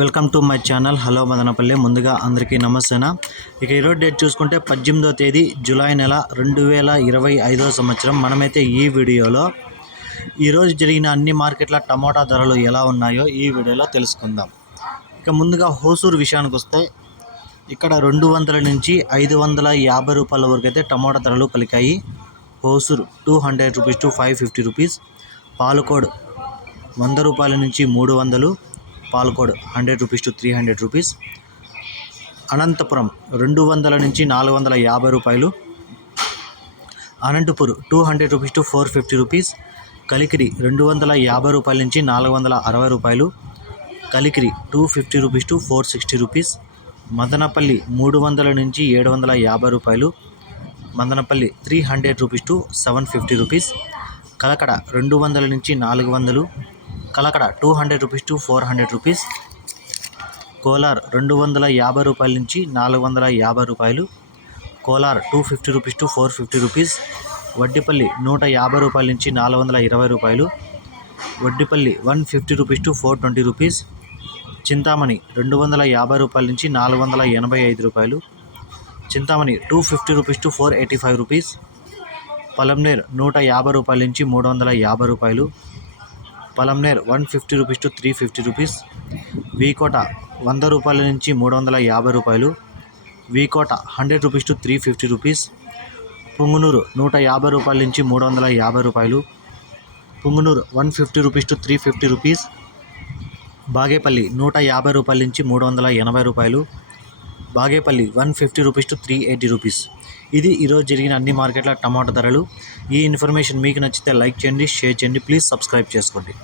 Welcome to my channel. Hello Madanapalle. ముందుగా అందరికీ నమస్తేనా? ఇక ఈరోజు డేట్ చూసుకుంటే పద్దెనిమిదో తేదీ జూలై నెల రెండు వేల ఇరవై ఐదో సంవత్సరం. మనమైతే ఈ వీడియోలో ఈరోజు జరిగిన అన్ని మార్కెట్ల టమోటా ధరలు ఎలా ఉన్నాయో ఈ వీడియోలో తెలుసుకుందాం. ఇక ముందుగా హోసూరు విషయానికి వస్తే ఇక్కడ రెండు వందల నుంచి ఐదు వందల యాభై రూపాయల వరకు అయితే టమోటా ధరలు పలికాయి. Hosur two hundred rupees to five fifty rupees. Palacode వంద రూపాయల నుంచి మూడు వందలు. Palacode hundred rupees to three hundred rupees. Anantapuram రెండు వందల నుంచి నాలుగు వందల యాభై రూపాయలు. Anantapur two hundred rupees to four fifty rupees. Kalikiri రెండు వందల యాభై రూపాయల నుంచి నాలుగు వందల అరవై రూపాయలు. Kalikiri two fifty rupees to four sixty rupees. Madanapalle మూడు వందల నుంచి ఏడు వందల యాభై రూపాయలు. Madanapalle three hundred rupees to seven fifty rupees. Kalakada రెండు వందల నుంచి నాలుగు వందలు. Kalakada two hundred rupees to four hundred rupees Kolar రెండు వందల యాభై రూపాయల నుంచి నాలుగు వందల యాభై రూపాయలు. Kolar two fifty rupees to four fifty rupees Vaddipalli నూట యాభై రూపాయల నుంచి నాలుగు వందల ఇరవై రూపాయలు. Vaddipalli one fifty rupees to four twenty rupees Chintamani రెండు వందల యాభై రూపాయల నుంచి నాలుగు వందల ఎనభై ఐదు రూపాయలు. Chintamani two fifty rupees to four eighty five rupees Palamaner నూట యాభై రూపాయల నుంచి మూడు వందల యాభై రూపాయలు. Palamaner one fifty rupees to three fifty rupees. V Kota వంద రూపాయల నుంచి మూడు వందల యాభై రూపాయలు. V Kota hundred rupees to three fifty rupees. Punganur నూట యాభై రూపాయల నుంచి మూడు వందల యాభై రూపాయలు. Punganur one fifty rupees to three fifty rupees. Bagepalli నూట యాభై రూపాయల నుంచి మూడు వందల ఎనభై రూపాయలు. Bagepalli one fifty rupees to three eighty rupees. ఇది ఈరోజు జరిగిన అన్ని మార్కెట్ల టమాటా ధరలు. ఈ ఇన్ఫర్మేషన్ మీకు నచ్చితే లైక్ చేయండి షేర్ చేయండి ప్లీజ్ సబ్స్క్రైబ్ చేసుకోండి.